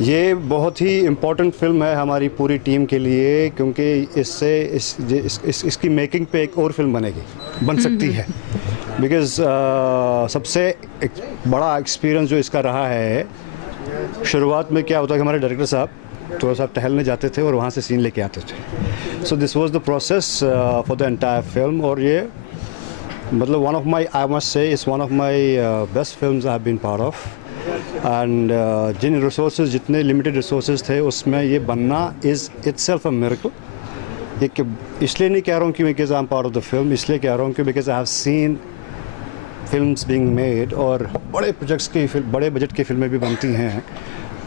ये बहुत ही important film है हमारी पूरी टीम के लिए, क्योंकि इससे इसकी मेकिंग पे एक और फिल्म बन सकती है। बिकॉज़ सबसे एक बड़ा एक्सपीरियंस जो इसका रहा है, शुरुआत में क्या होता है कि हमारे डायरेक्टर साहब थोड़ा सा टहलने जाते थे और वहाँ से सीन लेके आते थे। So this was the process for the entire film. और ये मतलब one of my, I must say, it's one of my best films I have been part of. And जिन रिसोर्सेज, जितने लिमिटेड रिसोर्सेज थे उसमें ये बनना इज़ इटसेल्फ अ मिरेकल। ये इसलिए नहीं कह रहा हूँ कि because I am part of the film, इसलिए कह रहा हूँ कि because I have seen films being made और बड़े प्रोजेक्ट्स की, बड़े बजट की फिल्में भी बनती हैं,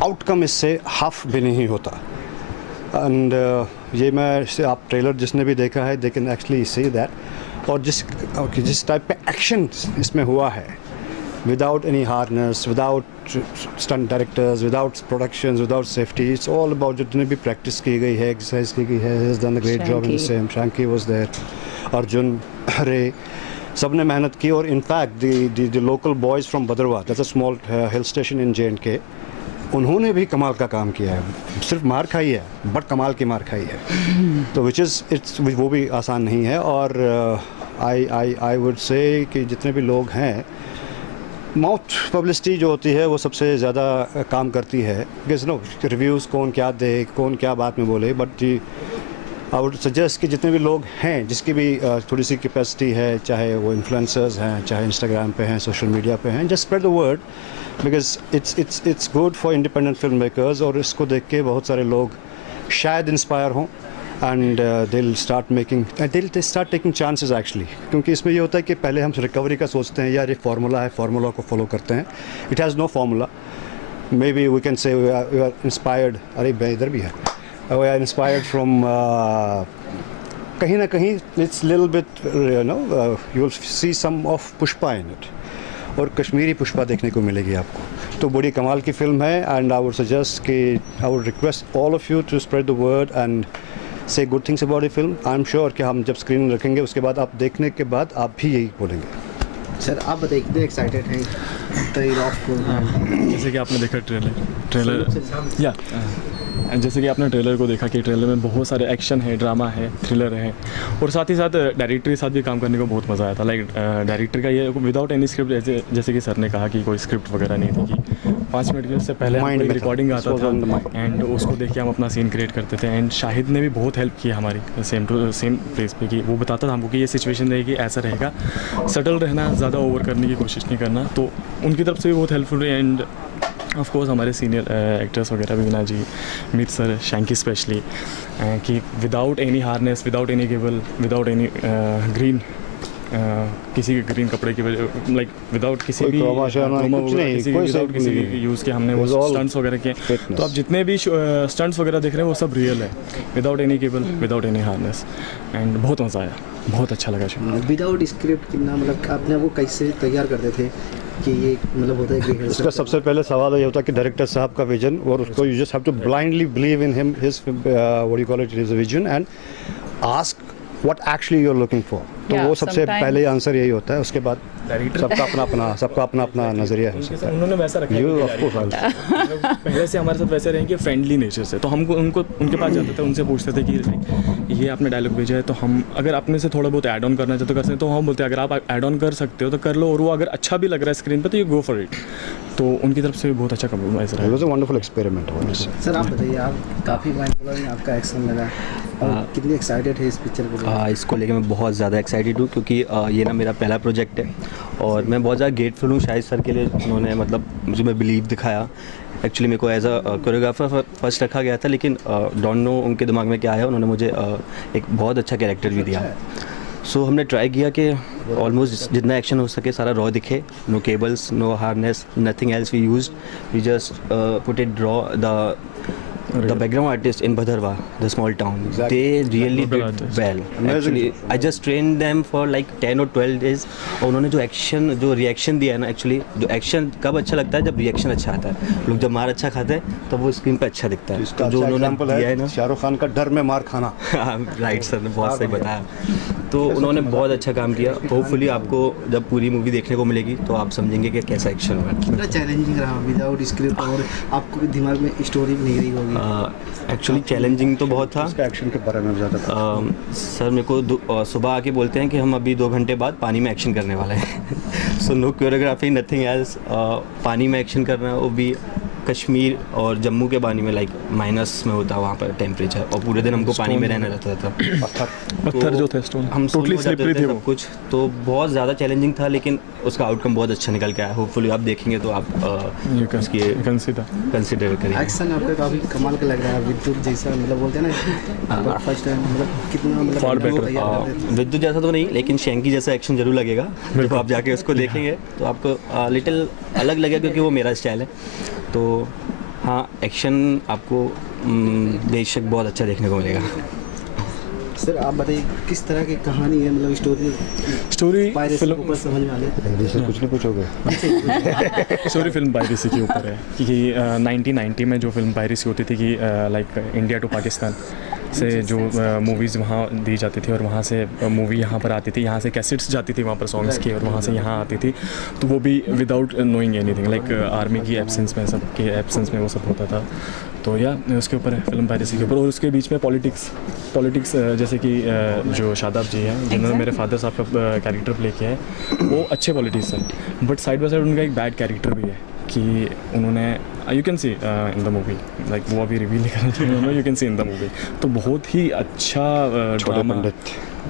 आउटकम इससे हाफ भी नहीं होता। एंड ये मैं, आप ट्रेलर जिसने भी देखा है, they can actually see that. और जिस टाइप पे एक्शन इसमें हुआ है, without any harness, without stunt directors, without productions, without safety, it's all about जितने भी practice की गई है, exercise की गई है, has done a great job in the same. Shanky was there, Arjun, Ray, सब ने मेहनत की। और in fact the local boys from Bhadrawah, that's a small hill station in J&K, उन्होंने भी कमाल का काम किया है। सिर्फ मार खाई है, बट कमाल की मार खाई है। तो वो भी आसान नहीं है। और आई वुड से कि जितने भी लोग हैं, माउथ पब्लिसिटी जो होती है वो सबसे ज़्यादा काम करती है। बिकॉज नो रिव्यूज़ कौन क्या दे, कौन क्या बात में बोले, बट आई वुड सजेस्ट कि जितने भी लोग हैं, जिसकी भी थोड़ी सी कैपेसिटी है, चाहे वो इन्फ्लुएंसर्स हैं, चाहे इंस्टाग्राम पे हैं, सोशल मीडिया पे हैं, just spread the word, because it's good for independent film makers. और इसको देख के बहुत सारे लोग शायद इंस्पायर हों, and they'll start taking chances actually। क्योंकि इसमें ये होता है कि पहले हम रिकवरी का सोचते हैं, यार ये फार्मूला है, फार्मूला को फॉलो करते हैं। It has no formula. Maybe we can say we are inspired, अरे भाई इधर भी है, वी आर इंस्पायर्ड फ्रॉम कहीं ना कहीं, it's little bit you know, you will see some of Pushpa in it, और कश्मीरी पुष्पा देखने को मिलेगी आपको। तो बड़ी कमाल की फिल्म है। एंड आई वुड सजेस्ट कि I would request all of you to spread the word and say good things about the film. I am sure कि हम जब स्क्रीन रखेंगे उसके बाद, आप देखने के बाद आप भी यही बोलेंगे। सर आप बताइए कितने एक्साइटेड हैं ट्रेलर ऑफ को? जैसे कि आपने देखा ट्रेलर या जैसे कि आपने ट्रेलर को देखा कि ट्रेलर में बहुत सारे एक्शन है, ड्रामा है, थ्रिलर है, और साथ ही साथ डायरेक्टर के साथ भी काम करने को बहुत मज़ा आया था। लाइक डायरेक्टर का ये विदाउट एनी स्क्रिप्ट, जैसे कि सर ने कहा कि कोई स्क्रिप्ट वगैरह नहीं थी, कि 5 मिनट के उससे पहले रिकॉर्डिंग आता था एंड उसको देख के हम अपना सीन क्रिएट करते थे। एंड शाहिद ने भी बहुत हेल्प की हमारी सेम टू सेम प्लेस पे, कि वो बताता था हमको कि ये सिचुएशन रहेगी, ऐसा रहेगा, सटल रहना, ज़्यादा ओवर करने की कोशिश नहीं करना। तो उनकी तरफ से भी बहुत हेल्पफुल रही। एंड ऑफ कोर्स हमारे सीनियर एक्टर्स वगैरह भी, विना जी, मीत सर, शैंकी स्पेशली, कि without any harness, without any cable, without any green, किसी के ग्रीन कपड़े की वजह, लाइक विदाउट किसी भी किसी यूज़ के हमने वो स्टंट्स वगैरह किए। तो आप जितने भी स्टंट्स वगैरह देख रहे हैं वो सब रियल है, without any cable, without any harness. And बहुत मज़ा आया, बहुत अच्छा लगा। विदाउट स्क्रिप्ट कितना, मतलब आपने वो कैसे तैयार करते थे कि ये मतलब होता है कि इसका सबसे पहले सवाल ये होता है कि डायरेक्टर साहब का विजन, और उसको you just have to blindly believe in him, his what you call it, his vision, and ask what actually you are looking for. तो वो सबसे पहले आंसर यही होता है। उसके बाद सबका अपना अपना नजरिया है। उन्होंने वैसा रखा है पहले से हमारे साथ वैसे रहेंगे, फ्रेंडली नेचर से। तो हमको उनके पास जाते थे, उनसे पूछते थे कि ये आपने डायलॉग भेजा है, तो हम अगर अपने से थोड़ा बहुत ऐड ऑन करना चाहते तो कर सकते, तो हम बोलते हैं अगर आप ऐड ऑन कर सकते हो तो कर लो, और वो अगर अच्छा भी लग रहा है स्क्रीन पर तो यू गो फॉर इट। तो उनकी तरफ से भी बहुत अच्छा कम्प्रोमाइज़ रहा है। Wonderful experiment. सर आप बताइए, आप काफ़ी माइंड ब्लोइंग आपका एक्शन लगा, कितनी एक्साइटेड है इस पिक्चर को लेकर? इसको लेके मैं बहुत ज़्यादा एक्साइटेड हूँ क्योंकि ये ना मेरा पहला प्रोजेक्ट है और मैं बहुत ज़्यादा ग्रेटफुल हूँ शाहिद सर के लिए। उन्होंने मतलब मुझे मैं बिलीव दिखाया। एक्चुअली मेरे को एज अ कोरियोग्राफर फर्स्ट रखा गया था, लेकिन डोंट नो उनके दिमाग में क्या है, उन्होंने मुझे एक बहुत अच्छा कैरेक्टर भी दिया। सो हमने ट्राई किया कि ऑलमोस्ट जितना एक्शन हो सके सारा रॉ दिखे, no cables, no harness, nothing else we used, we just put it raw. The background artist in Bhadarwa, the small town, they really did well. Actually, I just trained them for like 10 or 12 days. और उन्होंने जो reaction दिया है ना, actually जो action कब अच्छा लगता है, जब रिएक्शन अच्छा आता है। लोग जब मार अच्छा खाते हैं तब वो स्क्रीन पे अच्छा दिखता है। इसका तो जो अच्छा उन्होंने एग्जांपल दिया है ना, शाहरुख खान का डर में मार खाना। राइट, सर ने बहुत सही बताया। तो उन्होंने बहुत अच्छा काम किया। होपफुली आपको जब पूरी मूवी देखने को मिलेगी तो आप समझेंगे कि कैसा एक्शन हुआ। कितना चैलेंजिंग रहा विदाउट स्क्रिप्ट, और आपको दिमाग में स्टोरी भी नहीं रही होगी? एक्चुअली चैलेंजिंग तो बहुत था। इसका एक्शन के बारे में ज़्यादा सर मेरे को सुबह आके बोलते हैं कि हम अभी 2 घंटे बाद पानी में एक्शन करने वाले हैं। So no choreography, nothing else. पानी में एक्शन करना है, वो भी कश्मीर और जम्मू के पानी में, लाइक माइनस में होता है वहाँ पर टेम्परेचर, और पूरे दिन हमको पानी में रहना रहता था। पत्थर जो थे, स्टोन, हम टोटली स्लिपरी थे वो। सब कुछ तो बहुत ज़्यादा चैलेंजिंग था, लेकिन उसका आउटकम बहुत अच्छा निकल के आया। होपफुली आप देखेंगे तो आप उसकी कंसिडर करिए। एक्शन आपका काफ़ी कमाल का लग रहा है, विद्युत जैसा, मतलब बोलते हैं ना फर्स्ट टाइम, मतलब कितना मतलब विद्युत जैसा तो नहीं, लेकिन शैंकी जैसा एक्शन जरूर लगेगा। जब आप जाके उसको देखेंगे तो आपको लिटिल अलग लगेगा, क्योंकि वो मेरा स्टाइल है। तो हाँ, एक्शन आपको बेशक बहुत अच्छा देखने को मिलेगा। सर आप बताइए किस तरह की कहानी है, मतलब स्टोरी फिल्म ऊपर समझ में आ गया? से कुछ नहीं पूछोगे। स्टोरी फिल्म पायरेसी के ऊपर है कि 1990 में जो फिल्म पायरेसी होती थी कि लाइक इंडिया टू पाकिस्तान से जो मूवीज़ वहाँ दी जाती थी, और वहाँ से मूवी यहाँ पर आती थी, यहाँ से कैसेट्स जाती थी वहाँ पर सॉन्ग्स की, और वहाँ से यहाँ आती थी। तो वो भी without knowing anything, like army की एब्सेंस में, सब के एब्सेंस में वो सब होता था। तो या उसके ऊपर है फिल्म पायरेसी के ऊपर। और उसके बीच में पॉलिटिक्स जैसे कि जो शादाब जी हैं, जिन्होंने मेरे फादर साहब का कैरेक्टर प्ले किया है, वो अच्छे पॉलिटिक्स हैं, बट साइड बाई साइड उनका एक बैड कैरेक्टर भी है कि उन्होंने, you can see in the movie, like वो अभी रिवील नहीं करना चाहिए, you can see in the movie. तो बहुत ही अच्छा ड्रामा,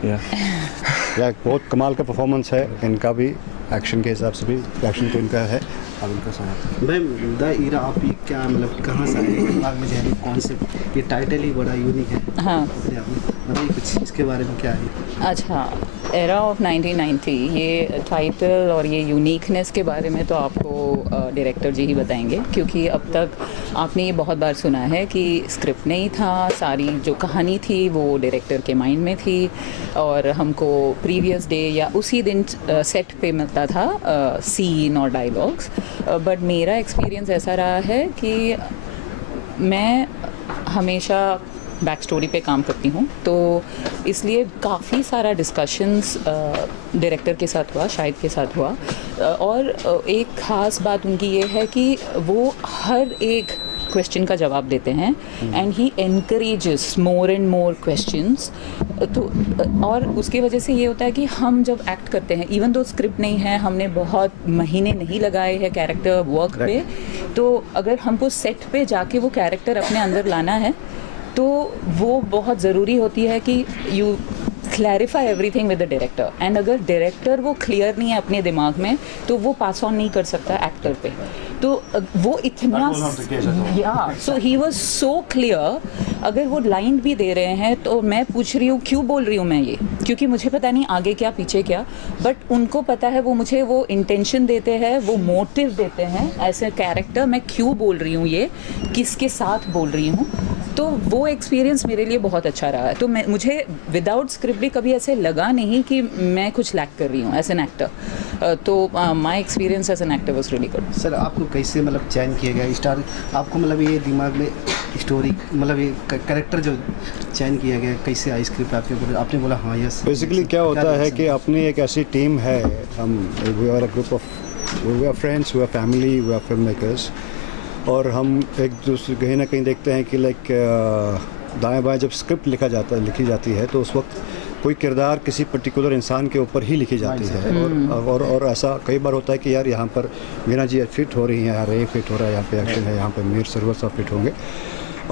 या बहुत कमाल का परफॉर्मेंस है इनका भी, एक्शन के हिसाब से भी एक्शन तो इनका है। अब इनका साथ भाई द इरा, आप ये क्या मतलब कहाँ से आए दिमाग में, जहनी कॉन्सेप्ट? ये टाइटल ही बड़ा यूनिक है। हाँ, बताइए कुछ इसके बारे में, क्या है? अच्छा, एरा ऑफ 1990, ये टाइटल और ये यूनिकनेस के बारे में तो आपको डायरेक्टर जी ही बताएंगे, क्योंकि अब तक आपने ये बहुत बार सुना है कि स्क्रिप्ट नहीं था, सारी जो कहानी थी वो डायरेक्टर के माइंड में थी, और हमको प्रीवियस डे या उसी दिन सेट पे मिलता था सीन और डायलॉग्स। बट मेरा एक्सपीरियंस ऐसा रहा है कि मैं हमेशा बैक स्टोरी पे काम करती हूँ, तो इसलिए काफ़ी सारा डिस्कशंस डायरेक्टर के साथ हुआ, शाहिद के साथ हुआ। और एक ख़ास बात उनकी ये है कि वो हर एक क्वेश्चन का जवाब देते हैं, and he encourages more and more questions. तो और उसकी वजह से ये होता है कि हम जब एक्ट करते हैं, इवन दो स्क्रिप्ट नहीं है, हमने बहुत महीने नहीं लगाए हैं कैरेक्टर वर्क पे, तो अगर हमको सेट पे जाके वो कैरेक्टर अपने अंदर लाना है तो वो बहुत ज़रूरी होती है कि you clarify everything with the director. And अगर डायरेक्टर वो क्लियर नहीं है अपने दिमाग में, तो वो पास ऑन नहीं कर सकता एक्टर पे। तो वो इतना, या सो ही वाज सो क्लियर। अगर वो लाइन भी दे रहे हैं तो मैं पूछ रही हूँ क्यों बोल रही हूँ मैं ये, क्योंकि मुझे पता नहीं आगे क्या पीछे क्या, बट उनको पता है। वो मुझे वो इंटेंशन देते हैं, वो मोटिव देते हैं, ऐसे कैरेक्टर मैं क्यों बोल रही हूँ, ये किसके साथ बोल रही हूँ। तो वो एक्सपीरियंस मेरे लिए बहुत अच्छा रहा है। तो मुझे विदाउट स्क्रिप्ट भी कभी ऐसे लगा नहीं कि मैं कुछ लैक कर रही हूँ एज एन एक्टर। तो my experience as an actor was really good. Sir आपको कैसे मतलब चयन किया गया स्टार, आपको मतलब ये दिमाग में स्टोरी, मतलब ये कैरेक्टर जो चयन किया गया, कैसे आई स्क्रिप्ट आपके ऊपर? आपने बोला हाँ यस। बेसिकली क्या होता है कि अपनी एक ऐसी टीम है, हम we are a group of, we are friends, we are family, we are film makers, और हम एक दूसरे कहीं ना कहीं देखते हैं कि लाइक दाएं बाएं जब स्क्रिप्ट लिखी जाती है तो उस वक्त कोई किरदार किसी पर्टिकुलर इंसान के ऊपर ही लिखी जाती है। और ऐसा कई बार होता है कि यार यहाँ पर मीना जी फिट हो रही हैं, यार ये फिट हो रहा है, यहाँ पे एक्शन है, यहाँ पे मीर सरवर साहब फिट होंगे।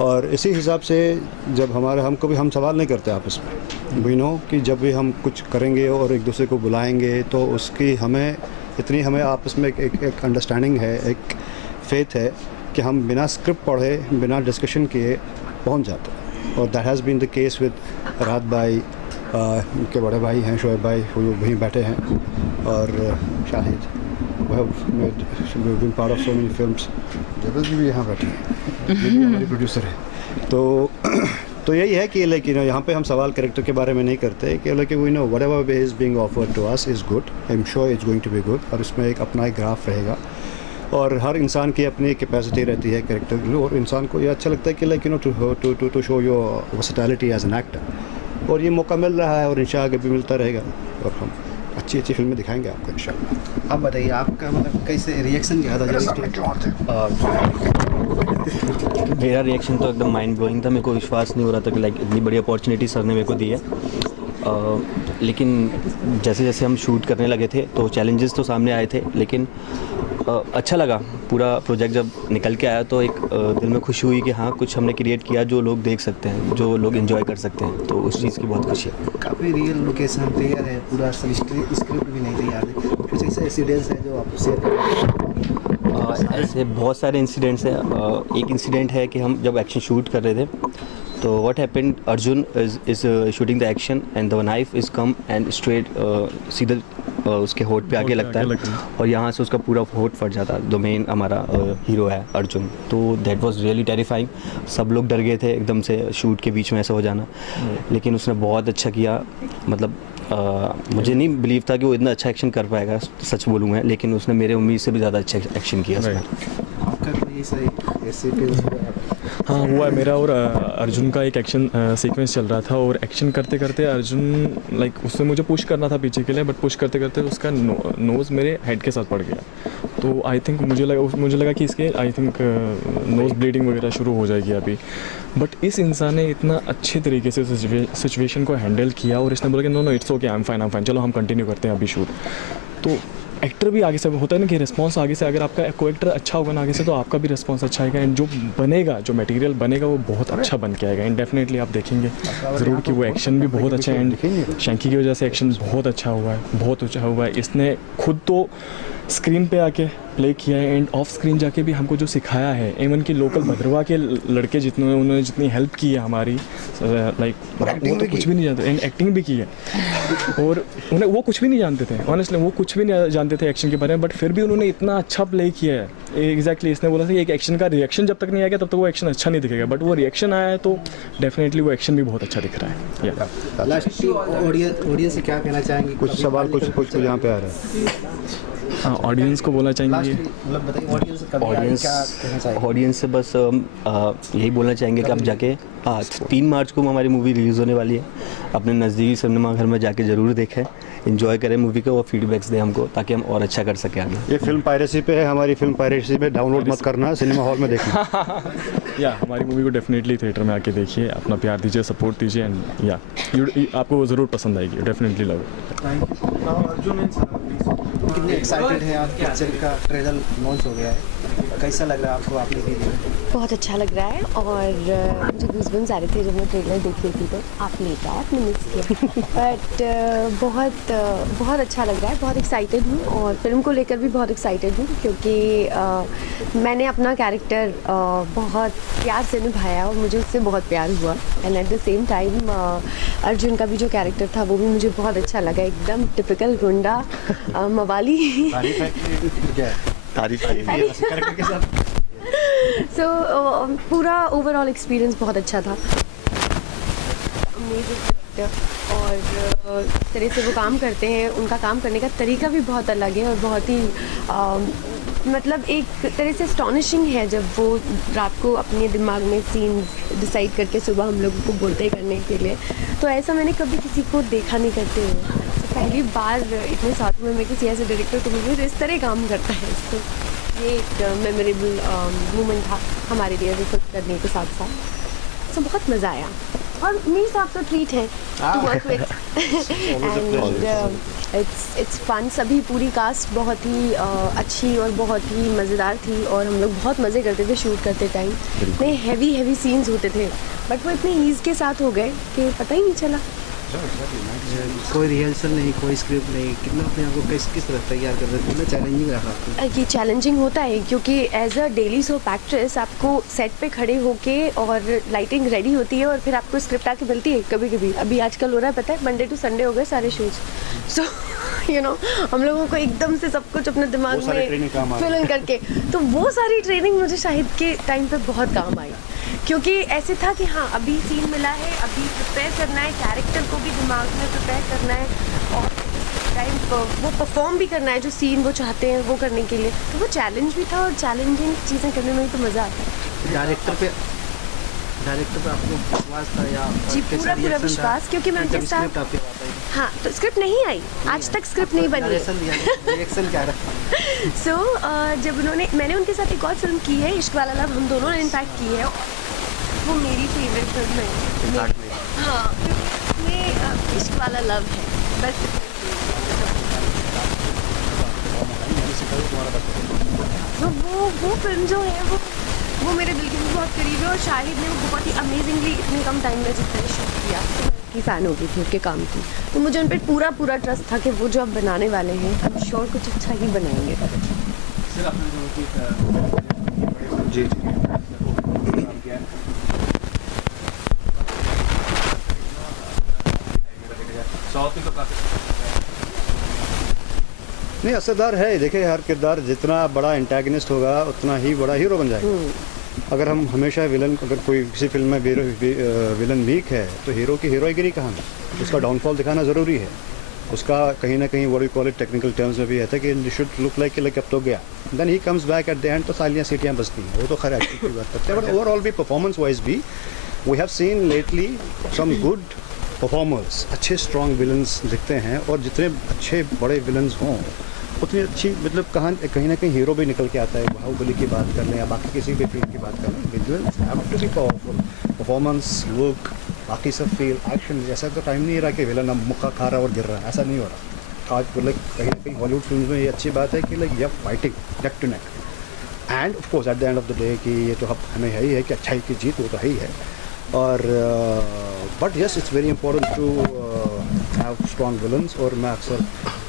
और इसी हिसाब से जब हम कभी हम सवाल नहीं करते आपस में, वी नो कि जब भी हम कुछ करेंगे और एक दूसरे को बुलाएंगे तो उसकी हमें आपस में एक अंडरस्टैंडिंग है, एक फेथ है कि हम बिना स्क्रिप्ट पढ़े, बिना डिस्कशन किए पहुंच जाते हैं। और that has been the case with Rahat भाई, उनके बड़े भाई हैं शोएब भाई, वो वहीं बैठे हैं, और Shahid, been part of so many films, Jabal ji भी यहाँ बैठे हैं, ये भी हमारी प्रोड्यूसर है। तो यही है कि लाइक यहाँ पे हम सवाल कैरेक्टर के बारे में नहीं करते कि like we know whatever way is being offered to us is good, I am sure it's going to be good. और उसमें एक अपना एक ग्राफ रहेगा और हर इंसान की अपनी कैपेसिटी रहती है कैरेक्टर की, और इंसान को ये अच्छा लगता है कि like to show your versatility as an actor. और ये मौका मिल रहा है और इंशाल्लाह आगे भी मिलता रहेगा, और हम अच्छी फिल्में दिखाएंगे आपको इंशाल्लाह। आप बताइए आपका मतलब कैसे रिएक्शन क्या था मेरा रिएक्शन तो एकदम माइंड ब्लोइंग था। मेरे को विश्वास नहीं हो रहा था कि लाइक इतनी बड़ी अपॉर्चुनिटी सर ने मेरे को दी है। लेकिन जैसे जैसे हम शूट करने लगे थे तो चैलेंजेस तो सामने आए थे, लेकिन अच्छा लगा। पूरा प्रोजेक्ट जब निकल के आया तो एक दिल में खुशी हुई कि हाँ कुछ हमने क्रिएट किया जो लोग देख सकते हैं, जो लोग एंजॉय कर सकते हैं, तो उस चीज़ की बहुत खुशी है। काफ़ी रियल लोकेशन तैयार है, पूरा स्क्रिप्ट भी नहीं तैयार है, कुछ ऐसे इंसिडेंट्स है जो आप शेयर करें? ऐसे बहुत सारे इंसिडेंट्स हैं। एक इंसिडेंट है कि हम जब एक्शन शूट कर रहे थे तो what happened, Arjun is shooting the action and the knife is come and straight सीधा उसके होठ पे आके लगता है और यहाँ से उसका पूरा होठ फट जाता है। जो मेन हमारा हीरो है अर्जुन, तो दैट वाज रियली टेरिफाइंग। सब लोग डर गए थे एकदम से शूट के बीच में ऐसा हो जाना, लेकिन उसने बहुत अच्छा किया। मतलब मुझे नहीं बिलीव था कि वो इतना अच्छा एक्शन कर पाएगा, सच बोलूँगा, लेकिन उसने मेरे उम्मीद से भी ज़्यादा अच्छा एक्शन किया उसमें। आपका कोई ऐसे हाँ हुआ है मेरा और अर्जुन का एक एक्शन सीक्वेंस चल रहा था, और एक्शन करते करते अर्जुन लाइक उसने मुझे पुश करना था पीछे के लिए, बट पुश करते करते उसका नोज़ मेरे हेड के साथ पड़ गया। तो आई थिंक मुझे लगा कि इसके आई थिंक नोज़ ब्लीडिंग वगैरह शुरू हो जाएगी अभी, बट इस इंसान ने इतना अच्छे तरीके से सिचुएशन को हैंडल किया और इसने बोला कि no it's okay, I am fine, चलो हम कंटिन्यू करते हैं अभी शूट। तो एक्टर भी आगे से होता है ना कि रिस्पांस आगे से, अगर आपका को एक्टर अच्छा होगा ना आगे से तो आपका भी रिस्पांस अच्छा आएगा, एंड जो बनेगा, जो मटेरियल बनेगा वो बहुत अच्छा बन के आएगा। एंड डेफिनेटली आप देखेंगे ज़रूर कि वो एक्शन भी बहुत अच्छा है, एंड शैंकी की वजह से एक्शन बहुत अच्छा हुआ है, बहुत अच्छा हुआ है। इसने खुद तो स्क्रीन पे आके प्ले किया है एंड ऑफ स्क्रीन जाके भी हमको जो सिखाया है, इवन कि लोकल भद्रवा के लड़के जितने उन्होंने जितनी हेल्प की है हमारी, लाइक वो तो कुछ भी नहीं जानते, एंड एक्टिंग भी की है, और उन्हें वो कुछ भी नहीं जानते थे, ऑनेस्टली वो कुछ भी नहीं जानते थे एक्शन के बारे में, बट फिर भी उन्होंने इतना अच्छा प्ले किया है। एग्जैक्टली इसने बोला था कि एक एक्शन का रिएक्शन जब तक नहीं आएगा तब तक वो एक्शन अच्छा नहीं दिखेगा, बट वो रिएक्शन आया है तो डेफिनेटली वो एक्शन भी बहुत अच्छा दिख रहा है। लास्ट ऑडियंस से क्या कहना चाहेंगे? कुछ सवाल कुछ यहाँ पे आ रहा है। हाँ, ऑडियंस को बोलना चाहेंगे, मतलब बताइए ऑडियंस से बस यही बोलना चाहेंगे कि आप जाके 3 मार्च को हमारी मूवी रिलीज़ होने वाली है, अपने नज़दीकी सिनेमा घर में जाके ज़रूर देखें, एंजॉय करें मूवी को और फीडबैक्स दें हमको ताकि हम और अच्छा कर सकें आगे। ये फिल्म पायरेसी पे है, हमारी फिल्म पायरेसी पे डाउनलोड मत करना, सिनेमा हॉल में देखना। या हमारी मूवी को डेफिनेटली थिएटर में आके देखिए, अपना प्यार दीजिए, सपोर्ट दीजिए, एंड या आपको वो ज़रूर पसंद आएगी, डेफिनेटली लव। कितने एक्साइटेड हैं आप? पिक्चर का ट्रेलर लॉन्च हो गया है, कैसा लग रहा है आपको? आपने भी बहुत अच्छा लग रहा है, और मुझे गूज़बम्स आ रहे थे जब मैं ट्रेलर देख रही थी, तो आप लेट आए, आपने मिस किया, बट बहुत अच्छा लग रहा है। बहुत एक्साइटेड हूँ और फिल्म को लेकर भी बहुत एक्साइटेड हूँ, क्योंकि मैंने अपना कैरेक्टर बहुत प्यार से निभाया और मुझे उससे बहुत प्यार हुआ, and at the same time Arjun का भी जो कैरेक्टर था वो भी मुझे बहुत अच्छा लगा, एकदम टिपिकल गुंडा मवाली। सो पूरा ओवरऑल एक्सपीरियंस बहुत अच्छा था, अमेजिंग, और तरह से वो काम करते हैं, उनका काम करने का तरीका भी बहुत अलग है और बहुत ही मतलब एक तरह से अस्टॉनिशिंग है जब वो रात को अपने दिमाग में सीन डिसाइड करके सुबह हम लोगों को बोलते करने के लिए, तो ऐसा मैंने कभी किसी को देखा नहीं करते हुए। तो पहली बार इतने साथ में मैं किसी ऐसे डायरेक्टर को मिली जो इस तरह काम करता है, तो ये एक मेमोरेबल मोमेंट था हमारे लिए रिकॉर्ड करने के साथ साथ। तो बहुत मज़ा आया, और मीर साहब तो ट्रीट है to work with, and it's fun. सभी पूरी कास्ट बहुत ही अच्छी और बहुत ही मज़ेदार थी और हम लोग बहुत मज़े करते थे शूट करते टाइम। इतने हैवी सीन्स होते थे बट वो इतने ईज़ के साथ हो गए कि पता ही नहीं चला। कोई रिहर्सल नहीं, कोई स्क्रिप्ट नहीं, कितना अपने आप को किस तरह तैयार कर रहे थे, कितना चैलेंजिंग रहा आपको? ये चैलेंजिंग होता है क्योंकि as a daily soap actress आपको सेट पे खड़े होके और लाइटिंग रेडी होती है और फिर आपको स्क्रिप्ट आके मिलती है कभी कभी। अभी आजकल हो रहा है पता है, मंडे टू संडे हो गए सारे शूट्स। सो हम लोगों को एकदम से सब कुछ अपने दिमाग में फिल इन करके, तो वो सारी ट्रेनिंग मुझे शाहिद के टाइम पे बहुत काम आई क्योंकि ऐसे था कि हाँ अभी सीन मिला है, अभी प्रिपेयर करना है, कैरेक्टर को भी दिमाग में प्रिपेयर करना है और टाइम वो परफॉर्म भी करना है जो सीन वो चाहते हैं वो करने के लिए। तो वो चैलेंज भी था और चैलेंजिंग चीज़ें करने में ही तो मज़ा आता है। डायरेक्टर पे आपको विश्वास था या जी पूरा विश्वास, क्योंकि मैं उनके साथ हाँ तो स्क्रिप्ट नहीं आई आज तक, स्क्रिप्ट नहीं बनी रिएक्शन क्या रहा? सो जब मैंने उनके साथ एक और फिल्म की है इश्क वाला लव, हम दोनों ने इनफैक्ट की है, वो मेरी फेवरेट फिल्म है। हाँ उसमें इश्क वाला लव है बस। तो वो फिल्म जो है वो मेरे दिल के भी बहुत करीब है और शाहिद ने वो बहुत ही अमेजिंगली इतने कम टाइम में जितना शूट किया की फ़ैन हो गई थी उसके काम की। तो मुझे उन पर पूरा ट्रस्ट था कि वो जो अब बनाने वाले हैं अब श्योर कुछ अच्छा ही बनाएंगे। जी नहीं असरदार है। देखिए हर किरदार जितना बड़ा एंटागनिस्ट होगा उतना ही बड़ा हीरो बन जाएगा। अगर हम हमेशा विलन, अगर कोई किसी फिल्म में विलन वीक है तो हीरो की हीरोगिरी कहाँ है, उसका डाउनफॉल दिखाना ज़रूरी है। उसका कहीं ना कहीं what we call it technical terms में भी है कि यू शुड लुक लाइक अब तो गया, then he comes back at the end, तो सालियाँ सीटियाँ बजती हैं। वो तो खैर एक्टिंग की बात करते हैं, बट ओवरऑल भी परफॉर्मेंस वाइज भी we have seen lately some good performers, अच्छे स्ट्रॉन्ग विलन्स दिखते हैं और जितने अच्छे बड़े विलन्स हों उतनी अच्छी मतलब कहीं ना कहीं हीरो भी निकल के आता है। बाहुबली की बात कर लें या बाकी किसी भी फिल्म की बात कर लें, visuals have to be powerful, performance, look, बाकी सब फील, एक्शन। ऐसा तो टाइम नहीं रहा कि विलन अब मुक्का खा रहा और गिर रहा है, ऐसा नहीं हो रहा आज। मतलब कहीं ना कहीं हॉलीवुड फिल्म में ये अच्छी बात है कि like you are fighting neck to neck, and of course at the end of the day कि ये तो हमें है ही है कि अच्छाई की जीत, वो तो है ही है। और but yes it's very important to have strong villains. और मैं अक्सर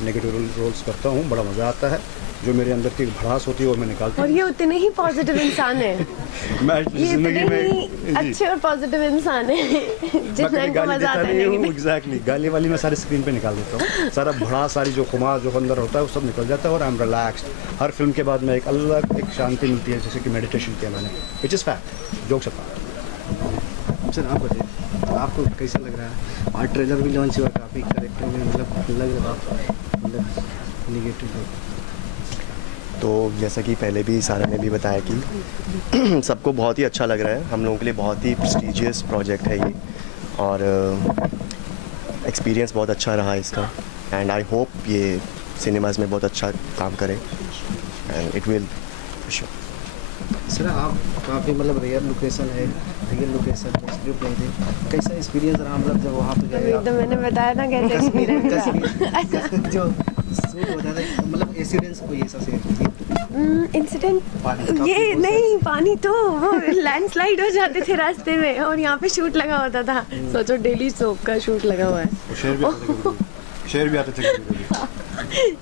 नेगेटिव रोल्स करता हूँ, बड़ा मज़ा आता है। जो मेरे अंदर की भड़ास होती है वो मैं निकालता हूँ। और ये उतने ही पॉजिटिव इंसान है मैं ये जिंदगी में अच्छे और पॉजिटिव इंसान है जितना इनको मजा आता है। एग्जैक्टली गाली वाली मैं सारी स्क्रीन पे निकाल देता हूँ, सारा भड़ा, सारी जो खुमार जो अंदर होता है वो सब निकल जाता है और I am relaxed. Her film के बाद में एक अलग एक शांति मिलती है, जैसे कि मेडिटेशन किया मैंने, विच इज़ फैक्ट, जोक सकता। सर आप बताइए आपको कैसा लग रहा है? और ट्रेलर भी लॉन्च हुआ, काफ़ी करेक्टर में मतलब लग रहा है मतलब निगेटिव। तो जैसा कि पहले भी सारा ने भी बताया कि सबको बहुत ही अच्छा लग रहा है। हम लोगों के लिए बहुत ही प्रेस्टीजियस प्रोजेक्ट है ये और एक्सपीरियंस बहुत अच्छा रहा इसका, एंड आई होप ये सिनेमाज में बहुत अच्छा काम करे एंड इट विल। सर आप काफ़ी मतलब रियल लोकेशन है, रियल लोकेशन स्क्रिप्ट नहीं थे, कैसा एक्सपीरियंस रहा मतलब जब वहाँ पे गए? एकदम मैंने बताया ना कैसे एक्सपीरियंस रहा। जो शूट होता था मतलब इंसिडेंट्स कोई ऐसा शेयर कीजिए। इंसिडेंट ये नहीं, पानी तो वो लैंडस्लाइड हो जाते थे रास्ते में और यहाँ पे शूट लगा होता था। सोचो डेली सोप का शूट लगा हुआ है। शेर भी आते थे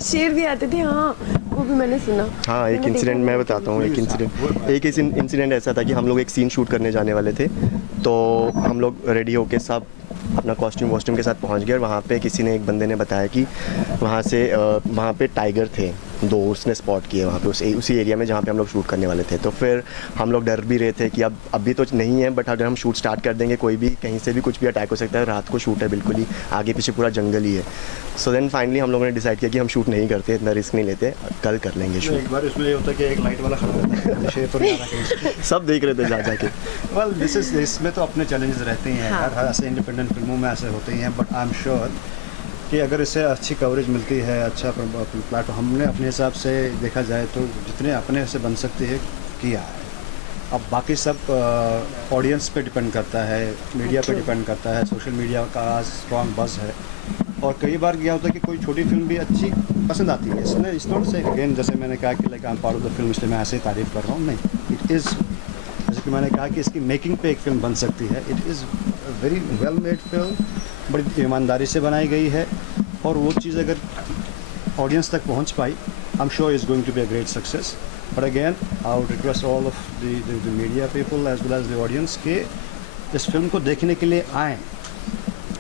शेर भी आते थे, हाँ वो भी मैंने सुना। हाँ एक इंसिडेंट मैं बताता हूँ। एक इंसिडेंट ऐसा था कि हम लोग एक सीन शूट करने जाने वाले थे, तो हम लोग रेडी होके सब अपना कॉस्ट्यूम के साथ पहुंच गए और वहाँ पे किसी ने, एक बंदे ने बताया कि वहाँ पे टाइगर थे दो, उसने स्पॉट किए वहाँ पे उसी एरिया में जहाँ पे हम लोग शूट करने वाले थे। तो फिर हम लोग डर भी रहे थे कि अब अभी तो नहीं है, बट अगर हम शूट स्टार्ट कर देंगे कोई भी कहीं से भी कुछ भी अटैक हो सकता है। रात को शूट है, बिल्कुल ही आगे पीछे पूरा जंगल ही है। सो देन फाइनली हम लोगों ने डिसाइड किया कि हम शूट नहीं करते, इतना रिस्क नहीं लेते, कल कर लेंगे शूट। एक बार उसमें ये होता है कि एक लाइट वाला खड़ा रहता है, शेर तो नहीं आ रहा सब देख रहे थे जा जाके। वेल दिस इज इसमें तो अपने चैलेंजेस रहते ही हैं यार, हर ऐसे इंडिपेंडेंट फिल्मों में ऐसे होते ही हैं। बट आई एम श्योर कि अगर इससे अच्छी कवरेज मिलती है, अच्छा प्लेटफॉर्म, हमने अपने हिसाब से देखा जाए तो जितने अपने से बन सकती है किया है। अब बाकी सब ऑडियंस पे डिपेंड करता है, मीडिया पे डिपेंड करता है, सोशल मीडिया का स्ट्रॉन्ग बज़ है। और कई बार क्या होता है कि कोई छोटी फिल्म भी अच्छी पसंद आती है, इसमें इट्स नॉट से अगेन जैसे मैंने कहा कि like I am part of the film इसलिए मैं ऐसे ही तारीफ़ कर रहा हूँ, नहीं, इट इज़ जैसे कि मैंने कहा कि इसकी मेकिंग पे एक फ़िल्म बन सकती है। It is very well made film, बड़ी ईमानदारी से बनाई गई है और वो चीज़ अगर ऑडियंस तक पहुंच पाई, I am sure is going to be a great success. But again I would request all of the media people as well as the audience के इस फिल्म को देखने के लिए आएँ।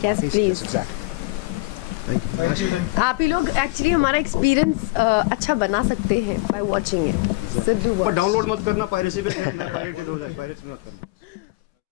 Yes please. आप ही लोग एक्चुअली हमारा एक्सपीरियंस अच्छा बना सकते हैं बाय वॉचिंग इट। डाउनलोड मत करना, पायरेसी पे पायरेटेड हो जाए, पायरेसी मत करना।